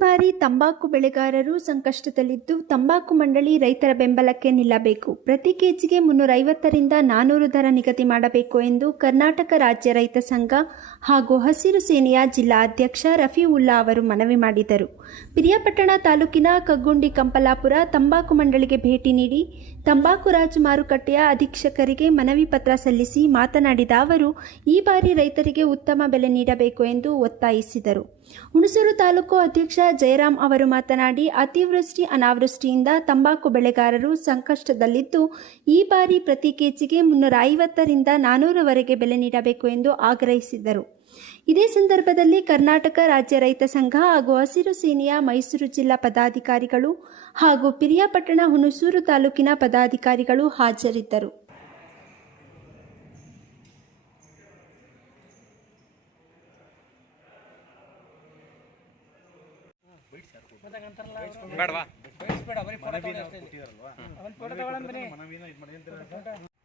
ಬಾರಿ ತಂಬಾಕು ಬೆಳೆಗಾರರು ಸಂಕಷ್ಟದಲ್ಲಿದ್ದು ತಂಬಾಕು ಮಂಡಳಿ ರೈತರ ಬೆಂಬಲಕ್ಕೆ ನಿಲ್ಲಬೇಕು. ಪ್ರತಿ ಕೆಜಿಗೆ ಮುನ್ನೂರೈವತ್ತರಿಂದ ನಾನೂರು ದರ ನಿಗದಿ ಮಾಡಬೇಕು ಎಂದು ಕರ್ನಾಟಕ ರಾಜ್ಯ ರೈತ ಸಂಘ ಹಾಗೂ ಹಸಿರು ಸೇನೆಯ ಜಿಲ್ಲಾ ಅಧ್ಯಕ್ಷ ರಫೀವುಲ್ಲಾ ಅವರು ಮನವಿ ಮಾಡಿದರು. ಪಿರಿಯಾಪಟ್ಟಣ ತಾಲೂಕಿನ ಕಗ್ಗುಂಡಿ ಕಂಪಲಾಪುರ ತಂಬಾಕು ಮಂಡಳಿಗೆ ಭೇಟಿ ನೀಡಿ ತಂಬಾಕು ರಾಜು ಮಾರುಕಟ್ಟೆಯ ಅಧೀಕ್ಷಕರಿಗೆ ಮನವಿ ಪತ್ರ ಸಲ್ಲಿಸಿ ಮಾತನಾಡಿದ ಅವರು, ಈ ಬಾರಿ ರೈತರಿಗೆ ಉತ್ತಮ ಬೆಲೆ ನೀಡಬೇಕು ಎಂದು ಒತ್ತಾಯಿಸಿದರು. ಹುಣಸೂರು ತಾಲೂಕು ಅಧ್ಯಕ್ಷ ಜಯರಾಮ್ ಅವರು ಮಾತನಾಡಿ, ಅತಿವೃಷ್ಟಿ ಅನಾವೃಷ್ಟಿಯಿಂದ ತಂಬಾಕು ಬೆಳೆಗಾರರು ಸಂಕಷ್ಟದಲ್ಲಿದ್ದು, ಈ ಬಾರಿ ಪ್ರತಿ ಕೆಜಿಗೆ ಮುನ್ನೂರ ಐವತ್ತರಿಂದ ನಾನೂರವರೆಗೆ ಬೆಲೆ ನೀಡಬೇಕು ಎಂದು ಆಗ್ರಹಿಸಿದರು. ಇದೇ ಸಂದರ್ಭದಲ್ಲಿ ಕರ್ನಾಟಕ ರಾಜ್ಯ ರೈತ ಸಂಘ ಹಾಗೂ ಹಸಿರು ಸೇನೆಯ ಮೈಸೂರು ಜಿಲ್ಲಾ ಪದಾಧಿಕಾರಿಗಳು ಹಾಗೂ ಪಿರಿಯಾಪಟ್ಟಣ ಹುಣಸೂರು ತಾಲೂಕಿನ ಪದಾಧಿಕಾರಿಗಳು ಹಾಜರಿದ್ದರು. ಬೇಡವಾ ಬೇಡ ಬರೀ ಫೋಟೋ ತಗೊಳ್ಳಿ ಅಷ್ಟೇ. ಒಂದ್ ಫೋಟೋ ತಗೊಳ್ಳೋಣ ಬನ್ನಿ.